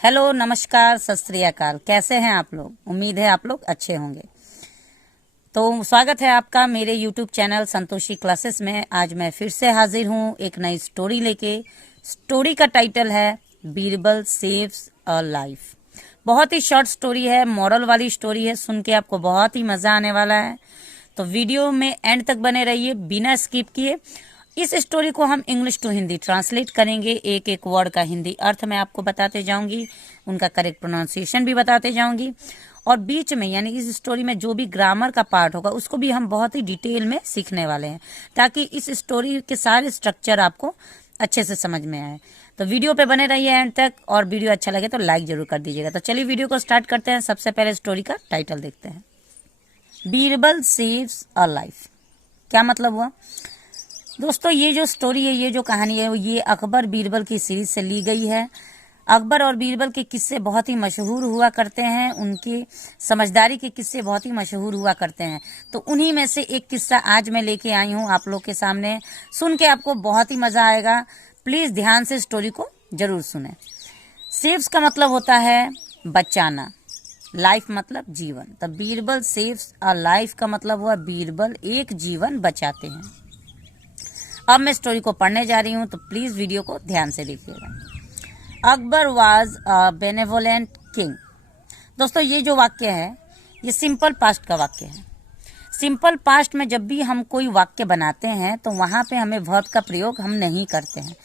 Hello, नमस्कार, सत श्री अकाल। कैसे हैं आप लोग? उम्मीद है आप लोग अच्छे होंगे। तो स्वागत है आपका मेरे YouTube चैनल संतोषी क्लासेस में। आज मैं फिर से हाजिर हूँ एक नई स्टोरी लेके। स्टोरी का टाइटल है बीरबल सेव्स अ लाइफ। बहुत ही शॉर्ट स्टोरी है, मॉरल वाली स्टोरी है। सुन के आपको बहुत ही मजा आने वाला है, तो वीडियो में एंड तक बने रहिए बिना स्किप किए। इस स्टोरी को हम इंग्लिश टू हिंदी ट्रांसलेट करेंगे। एक एक वर्ड का हिंदी अर्थ मैं आपको बताते जाऊंगी, उनका करेक्ट प्रोनाउंसिएशन भी बताते जाऊंगी, और बीच में यानी इस स्टोरी में जो भी ग्रामर का पार्ट होगा उसको भी हम बहुत ही डिटेल में सीखने वाले हैं, ताकि इस स्टोरी के सारे स्ट्रक्चर आपको अच्छे से समझ में आए। तो वीडियो पे बने रहिए एंड तक, और वीडियो अच्छा लगे तो लाइक जरूर कर दीजिएगा। तो चलिए वीडियो को स्टार्ट करते हैं। सबसे पहले स्टोरी का टाइटल देखते हैं, बीरबल सेव्स अ लाइफ। क्या मतलब हुआ दोस्तों? ये जो स्टोरी है, ये जो कहानी है, ये अकबर बीरबल की सीरीज से ली गई है। अकबर और बीरबल के किस्से बहुत ही मशहूर हुआ करते हैं, उनकी समझदारी के किस्से बहुत ही मशहूर हुआ करते हैं। तो उन्हीं में से एक किस्सा आज मैं लेके आई हूँ आप लोग के सामने। सुन के आपको बहुत ही मजा आएगा। प्लीज ध्यान से स्टोरी को जरूर सुने। सेव्स का मतलब होता है बचाना, लाइफ मतलब जीवन। तो बीरबल सेव्स अ लाइफ का मतलब हुआ बीरबल एक जीवन बचाते हैं। अब मैं स्टोरी को पढ़ने जा रही हूँ, तो प्लीज वीडियो को ध्यान से देखिएगा। Akbar was a benevolent king. दोस्तों, ये जो वाक्य है ये सिंपल पास्ट का वाक्य है। सिंपल पास्ट में जब भी हम कोई वाक्य बनाते हैं तो वहां पे हमें वर्ब का प्रयोग हम नहीं करते हैं।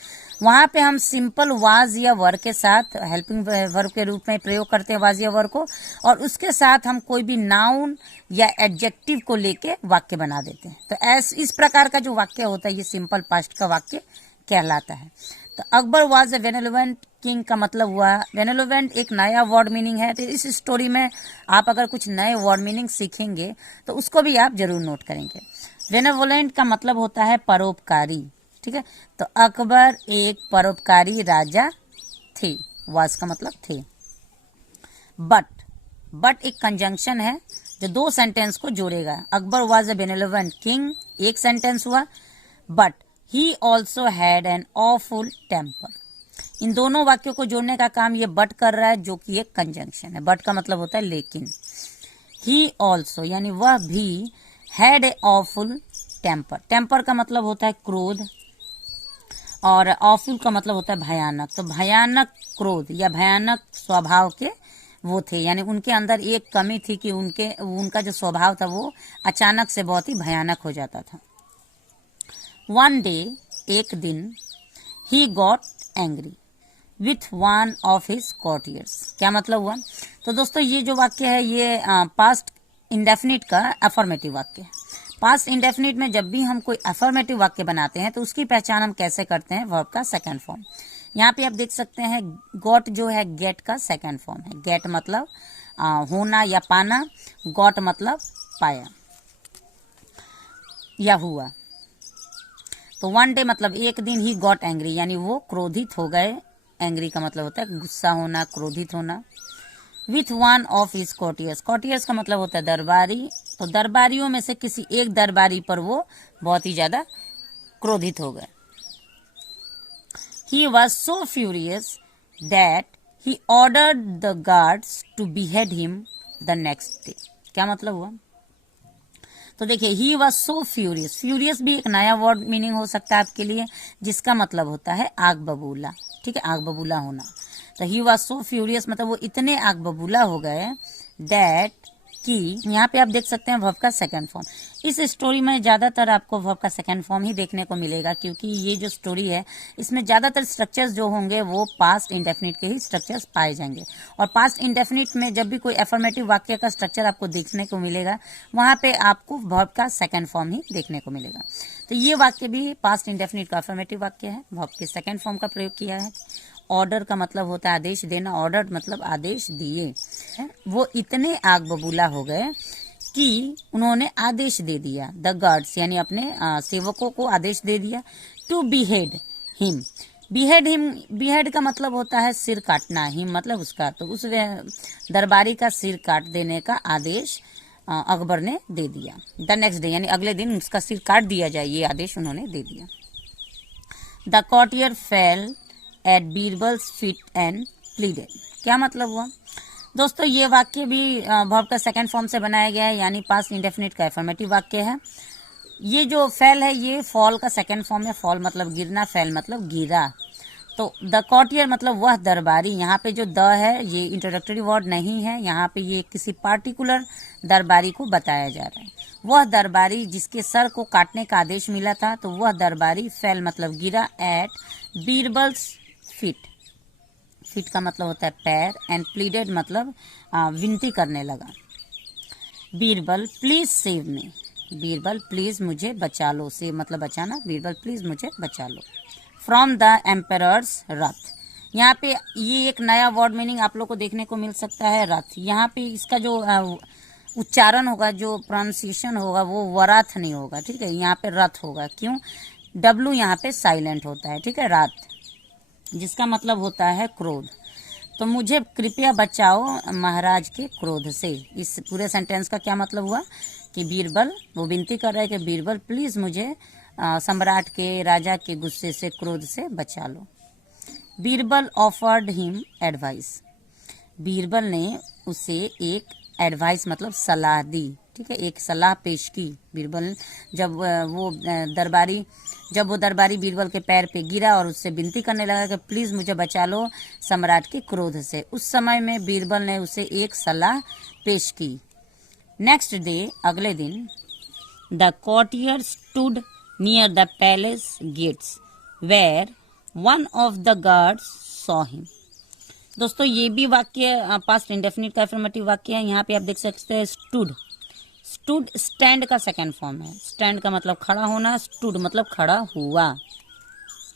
वहां पे हम सिंपल वाज या वर के साथ हेल्पिंग वर्ब के रूप में प्रयोग करते हैं वाज या वर को, और उसके साथ हम कोई भी नाउन या एडजेक्टिव को लेके वाक्य बना देते हैं। तो इस प्रकार का जो वाक्य होता है ये सिंपल पास्ट का वाक्य कहलाता है। तो Akbar was a benevolent king का मतलब हुआ, बेनेवोलेंट एक नया वर्ड मीनिंग है। तो इस स्टोरी में आप अगर कुछ नए वर्ड मीनिंग सीखेंगे तो उसको भी आप जरूर नोट करेंगे। बेनेवोलेंट का मतलब होता है परोपकारी, ठीक है। तो अकबर एक परोपकारी राजा थे। वाज का मतलब थे। बट एक कंजंक्शन है जो दो सेंटेंस को जोड़ेगा। Akbar was a benevolent king एक सेंटेंस हुआ, but he also had an awful temper. इन दोनों वाक्यों को जोड़ने का काम ये बट कर रहा है, जो कि एक कंजंक्शन है। बट का मतलब होता है लेकिन। ही ऑल्सो यानी वह भी, had a awful temper. Temper का मतलब होता है क्रोध, और ऑफुल का मतलब होता है भयानक। तो भयानक क्रोध या भयानक स्वभाव के वो थे, यानी उनके अंदर एक कमी थी कि उनका जो स्वभाव था वो अचानक से बहुत ही भयानक हो जाता था। वन डे एक दिन, he got angry with one of his courtiers. क्या मतलब हुआ? तो दोस्तों, ये जो वाक्य है ये पास्ट इंडेफिनिट का अफर्मेटिव वाक्य है। पास्ट इंडेफिनिट में जब भी हम कोई अफर्मेटिव वाक्य बनाते हैं तो उसकी पहचान हम कैसे करते हैं? वर्ब का सेकंड फॉर्म। यहाँ पे आप देख सकते हैं गॉट जो है गेट का सेकंड फॉर्म है। गेट मतलब होना या पाना, गॉट मतलब पाया या हुआ। तो वन डे मतलब एक दिन, ही गॉट एंग्री यानी वो क्रोधित हो गए। एंग्री का मतलब होता है गुस्सा होना, क्रोधित होना। With one of his courtiers. Courtiers का मतलब होता है दरबारी। तो दरबारियों में से किसी एक दरबारी पर वो बहुत ही ज्यादा क्रोधित हो गए। He was so furious that he ordered the guards to behead him the next day. क्या मतलब हुआ? तो देखिए, he was so furious. Furious भी एक नया वर्ड मीनिंग हो सकता है आपके लिए, जिसका मतलब होता है आग बबूला, ठीक है, आग बबूला होना। तो ही वॉज सो फ्यूरियस मतलब वो इतने आग बबूला हो गए, दैट कि यहाँ पे आप देख सकते हैं वर्ब का सेकंड फॉर्म। इस स्टोरी में ज्यादातर आपको वर्ब का सेकंड फॉर्म ही देखने को मिलेगा, क्योंकि ये जो स्टोरी है इसमें ज्यादातर स्ट्रक्चर्स जो होंगे वो पास्ट इंडेफिनिट के ही स्ट्रक्चर्स पाए जाएंगे। और पास्ट इंडेफिनिट में जब भी कोई अफर्मेटिव वाक्य का स्ट्रक्चर आपको देखने को मिलेगा, वहां पे आपको वर्ब का सेकंड फॉर्म ही देखने को मिलेगा। तो ये वाक्य भी पास्ट इंडेफिनिट का अफर्मेटिव वाक्य है, वर्ब के सेकंड फॉर्म का प्रयोग किया है। ऑर्डर का मतलब होता है आदेश देना, ऑर्डर मतलब आदेश दिए। वो इतने आग बबूला हो गए कि उन्होंने आदेश दे दिया, द गार्ड्स यानी अपने सेवकों को आदेश दे दिया, टू बिहेड हिम। बिहेड का मतलब होता है सिर काटना, हिम मतलब उसका। तो उस दरबारी का सिर काट देने का आदेश अकबर ने दे दिया। द नेक्स्ट डे यानी अगले दिन उसका सिर काट दिया जाए, ये आदेश उन्होंने दे दिया। The courtier fell at Birbal's feet and pleaded. क्या मतलब हुआ दोस्तों? ये वाक्य भी वर्ब का सेकंड फॉर्म से बनाया गया है, यानी पास्ट इंडेफिनिट का एफर्मेटिव वाक्य है। ये जो फेल है ये फॉल का सेकंड फॉर्म है। फॉल मतलब गिरना, फेल मतलब गिरा। तो द कॉर्टियर मतलब वह दरबारी। यहाँ पे जो द है ये इंट्रोडक्टरी वर्ड नहीं है, यहाँ पे ये किसी पार्टिकुलर दरबारी को बताया जा रहा है। वह दरबारी जिसके सर को काटने का आदेश मिला था, तो वह दरबारी फेल मतलब गिरा एट बीरबल्स फीट। फीट का मतलब होता है पैर, एंड प्लीडेड मतलब विनती करने लगा। Birbal please save me. Birbal please मुझे बचा लो। सेव मतलब बचाना, बीरबल प्लीज मुझे बचा लो। फ्रॉम द एम्परर्स रथ। यहाँ पे ये एक नया वर्ड मीनिंग आप लोग को देखने को मिल सकता है, रथ। यहाँ पे इसका जो उच्चारण होगा, जो प्रोनाउंसिएशन होगा, वो वराथ नहीं होगा, ठीक है। यहाँ पे रथ होगा। क्यों? डब्लू यहाँ पे साइलेंट होता है, ठीक है, रात, जिसका मतलब होता है क्रोध। तो मुझे कृपया बचाओ महाराज के क्रोध से। इस पूरे सेंटेंस का क्या मतलब हुआ कि बीरबल वो विनती कर रहा है कि बीरबल प्लीज मुझे सम्राट के, राजा के गुस्से से, क्रोध से बचा लो। Birbal offered him advice. Birbal ने उसे एक एडवाइस मतलब सलाह दी, ठीक है, एक सलाह पेश की। बीरबल जब वो दरबारी बीरबल के पैर पे गिरा और उससे विनती करने लगा कि प्लीज मुझे बचा लो सम्राट के क्रोध से, उस समय में बीरबल ने उसे एक सलाह पेश की। नेक्स्ट डे, अगले दिन, the courtier stood near the palace gates where one of the guards saw him. दोस्तों ये भी वाक्य पास्ट इंडेफिनिट का एफर्मेटिव वाक्य है। यहाँ पे आप देख सकते हैं स्टूड। स्टूड स्टैंड का सेकंड फॉर्म है। स्टैंड का मतलब खड़ा होना, स्टूड मतलब खड़ा हुआ।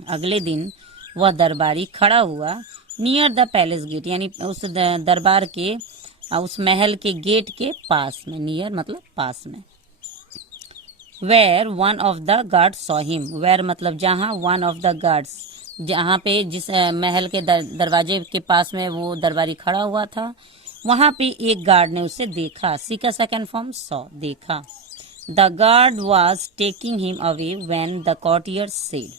अगले दिन वह दरबारी खड़ा हुआ नियर द पैलेस गेट, यानी उस दरबार के, उस महल के गेट के पास में। नियर मतलब पास में। Where one of the guards saw him. Where मतलब जहाँ, वन ऑफ द गार्ड्स जहाँ पे, जिस महल के दरवाजे के पास में वो दरबारी खड़ा हुआ था, वहां पे एक गार्ड ने उसे देखा। सी का सेकंड फॉर्म सॉ, देखा। The guard was taking him away when the courtier said.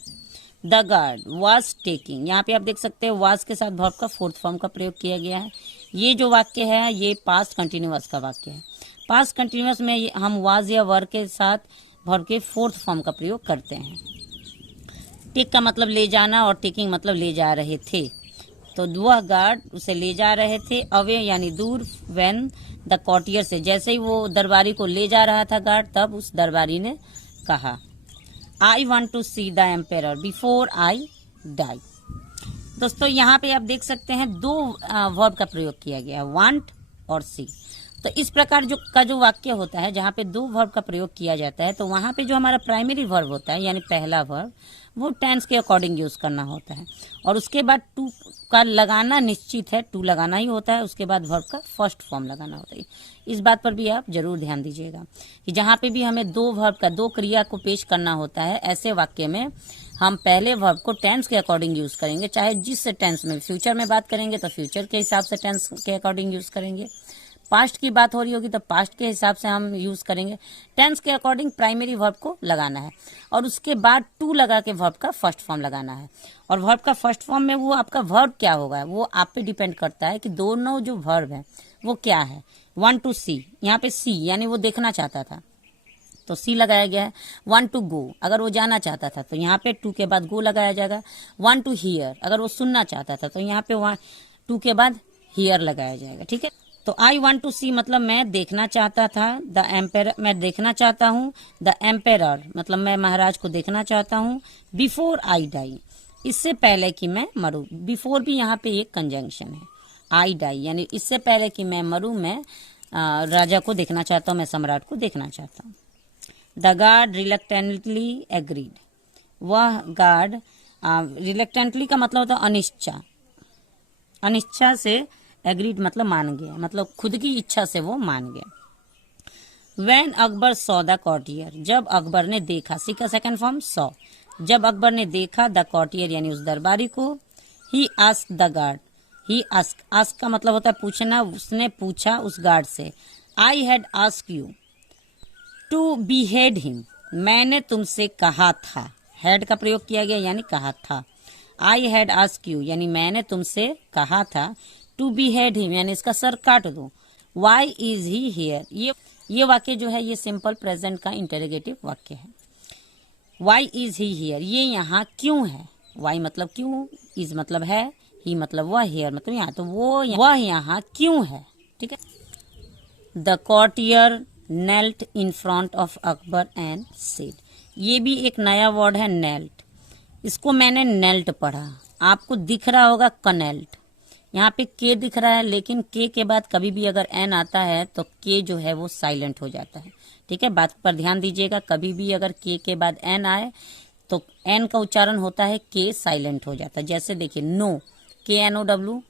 The guard was taking, यहाँ पे आप देख सकते हैं वॉज के साथ वर्ब का फोर्थ फॉर्म का प्रयोग किया गया है। ये जो वाक्य है ये पास्ट कंटिन्यूअस का वाक्य है। पास्ट कंटिन्यूअस में हम वॉज या वर के साथ वर्ब के फोर्थ फॉर्म का प्रयोग करते हैं। टेक का मतलब ले जाना और टेकिंग मतलब ले जा रहे थे। तो वह गार्ड उसे ले जा रहे थे, अवे यानी दूर, व्हेन द कॉर्टियर से, जैसे ही वो दरबारी को ले जा रहा था गार्ड, तब उस दरबारी ने कहा, I want to see the emperor before I die. दोस्तों यहाँ पे आप देख सकते हैं दो वर्ब का प्रयोग किया गया है, वांट और सी। तो इस प्रकार जो वाक्य होता है जहाँ पे दो वर्ब का प्रयोग किया जाता है, तो वहाँ पे जो हमारा प्राइमरी वर्ब होता है यानी पहला वर्ब, वो टेंस के अकॉर्डिंग यूज करना होता है। और उसके बाद टू का लगाना निश्चित है, टू लगाना ही होता है। उसके बाद वर्ब का फर्स्ट फॉर्म लगाना होता है। इस बात पर भी आप जरूर ध्यान दीजिएगा कि जहाँ पे भी हमें दो वर्ब का, दो क्रिया को पेश करना होता है, ऐसे वाक्य में हम पहले वर्ब को टेंस के अकॉर्डिंग यूज करेंगे। चाहे जिस टेंस में, फ्यूचर में बात करेंगे तो फ्यूचर के हिसाब से टेंस के अकॉर्डिंग यूज करेंगे, पास्ट की बात हो रही होगी तो पास्ट के हिसाब से हम यूज करेंगे। टेंस के अकॉर्डिंग प्राइमरी वर्ब को लगाना है और उसके बाद टू लगा के वर्ब का फर्स्ट फॉर्म लगाना है। और वर्ब का फर्स्ट फॉर्म में वो आपका वर्ब क्या होगा वो आप पे डिपेंड करता है कि दोनों जो वर्ब है वो क्या है। वन टू सी, यहाँ पे सी यानी वो देखना चाहता था तो सी लगाया गया है। वन टू गो, अगर वो जाना चाहता था तो यहाँ पे टू के बाद गो लगाया जाएगा। वन टू हियर, अगर वो सुनना चाहता था तो यहाँ पे टू के बाद हियर लगाया जाएगा, ठीक है। तो आई वॉन्ट टू सी मतलब मैं देखना चाहता था, द एम्पेयर मैं देखना चाहता हूँ, द एम्पेरर मतलब मैं महाराज को देखना चाहता हूँ, बिफोर आई डाई इससे पहले कि मैं मरूं। बिफोर भी यहाँ पे एक कंजंक्शन है, आई डाई यानी इससे पहले कि मैं मरूं, मैं राजा को देखना चाहता हूँ, मैं सम्राट को देखना चाहता हूँ। द गार्ड रिलक्टेंटली एग्रीड, वह गार्ड, रिलक्टेंटली का मतलब होता है अनिच्छा, अनिच्छा से एग्रीड मतलब मान गया, मतलब खुद की इच्छा से वो मान गया। When Akbar saw the courtier, जब अकबर ने देखा, सी का सेकंड फॉर्म सॉ, जब अकबर ने देखा द कॉर्टियर यानी उस दरबारी को, he ask the guard, he ask, ask का मतलब होता है पूछना, उसने पूछा उस गार्ड से, I had ask you to behead him, मैंने तुमसे कहा था, हैड का प्रयोग किया गया यानी कहा था, आई हैड आस्क यू यानी मैंने तुमसे कहा था, टू behead him यानी इसका सर काट दो। वाई इज ही हियर, ये वाक्य जो है ये सिंपल प्रेजेंट का इंटेरोगेटिव वाक्य है। वाई इज ही हियर, ये यहाँ क्यों है। वाई मतलब क्यों, इज मतलब है, ही मतलब वह, हियर मतलब यहाँ, तो वह यहाँ क्यों है। ठीक है। The courtier knelt in front of Akbar and said, ये भी एक नया वर्ड है knelt, इसको मैंने नेल्ट पढ़ा, आपको दिख रहा होगा कनेल्ट। यहाँ पे के दिख रहा है, लेकिन के के बाद कभी भी अगर एन आता है तो के जो है वो साइलेंट हो जाता है। ठीक है, बात पर ध्यान दीजिएगा, कभी भी अगर के बाद एन आए तो एन का उच्चारण होता है के साइलेंट हो जाता है। जैसे देखिए नो, KNOW,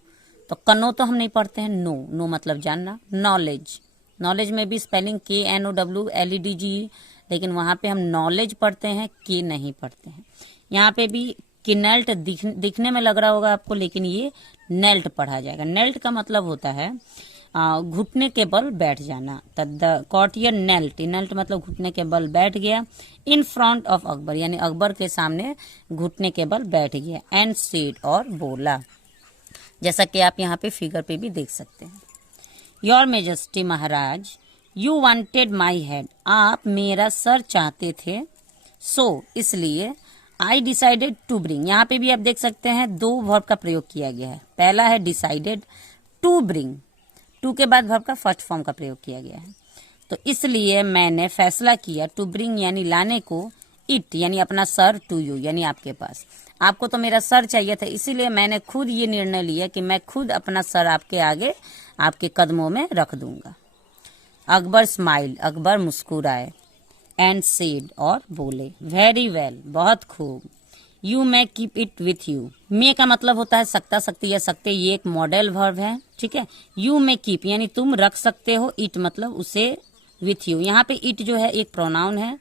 तो कनो तो हम नहीं पढ़ते हैं, नो मतलब जानना। नॉलेज में भी स्पेलिंग KNOWLEDGE, लेकिन वहां पे हम नॉलेज पढ़ते हैं, के नहीं पढ़ते हैं। यहाँ पे भी किनेल्ट दिखने में लग रहा होगा आपको, लेकिन ये नेल्ट पढ़ा जाएगा। नेल्ट का मतलब होता है घुटने के बल बैठ जाना। द courtier नेल्ट मतलब घुटने के बल बैठ गया। इन फ्रंट ऑफ अकबर यानी अकबर के सामने घुटने के बल बैठ गया। एंड सेड और बोला, जैसा कि आप यहाँ पे फिगर पे भी देख सकते हैं। Your majesty Maharaj, you wanted my head, आप मेरा सर चाहते थे, सो इसलिए आई डिसाइडेड टू ब्रिंग, यहाँ पे भी आप देख सकते हैं दो वर्ब का प्रयोग किया गया है। पहला है डिसाइडेड, टू ब्रिंग, टू के बाद वर्ब का फर्स्ट फॉर्म का प्रयोग किया गया है। तो इसलिए मैंने फैसला किया, टू ब्रिंग यानी लाने को, इट यानी अपना सर, टू यू यानी आपके पास। आपको तो मेरा सर चाहिए था, इसीलिए मैंने खुद ये निर्णय लिया कि मैं खुद अपना सर आपके आगे, आपके कदमों में रख दूंगा। अकबर स्माइल, अकबर मुस्कुराए। एंड सेड और बोले, वेरी वेल बहुत खूब। You may keep it with you, may का मतलब होता है सकता, सकती या सकते, ये एक मॉडल वर्ब है। ठीक है, यू मे कीप यानी तुम रख सकते हो, इट मतलब उसे, विथ यू। यहाँ पे इट जो है एक प्रोनाउन है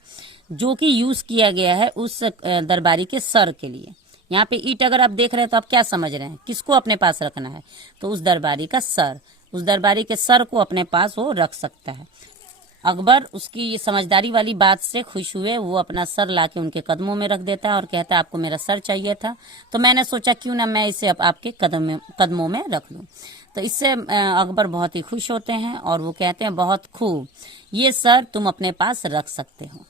जो कि यूज किया गया है उस दरबारी के सर के लिए। यहाँ पे इट अगर आप देख रहे हैं तो आप क्या समझ रहे हैं, किसको अपने पास रखना है, तो उस दरबारी का सर, उस दरबारी के सर को अपने पास वो रख सकता है। अकबर उसकी ये समझदारी वाली बात से खुश हुए, वो अपना सर लाके उनके कदमों में रख देता है और कहता है आपको मेरा सर चाहिए था, तो मैंने सोचा क्यों ना मैं इसे अब आपके कदमों में रख लूं। तो इससे अकबर बहुत ही खुश होते हैं और वो कहते हैं बहुत खूब, ये सर तुम अपने पास रख सकते हो।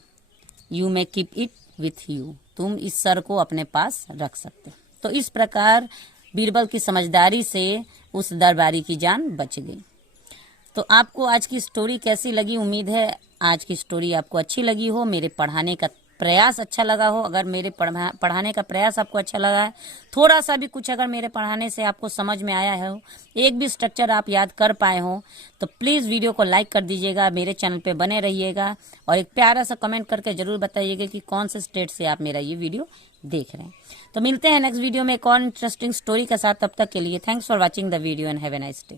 You may keep it with you, तुम इस सर को अपने पास रख सकते हो। तो इस प्रकार बीरबल की समझदारी से उस दरबारी की जान बच गई। तो आपको आज की स्टोरी कैसी लगी, उम्मीद है आज की स्टोरी आपको अच्छी लगी हो, मेरे पढ़ाने का प्रयास अच्छा लगा हो। अगर मेरे पढ़ाने का प्रयास आपको अच्छा लगा है, थोड़ा सा भी कुछ अगर मेरे पढ़ाने से आपको समझ में आया है, एक भी स्ट्रक्चर आप याद कर पाए हो, तो प्लीज़ वीडियो को लाइक कर दीजिएगा, मेरे चैनल पे बने रहिएगा और एक प्यारा सा कमेंट करके जरूर बताइएगा कि कौन से स्टेट से आप मेरा ये वीडियो देख रहे हैं। तो मिलते हैं नेक्स्ट वीडियो में एक और इंटरेस्टिंग स्टोरी के साथ, तब तक के लिए thanks for watching the video and have a nice day.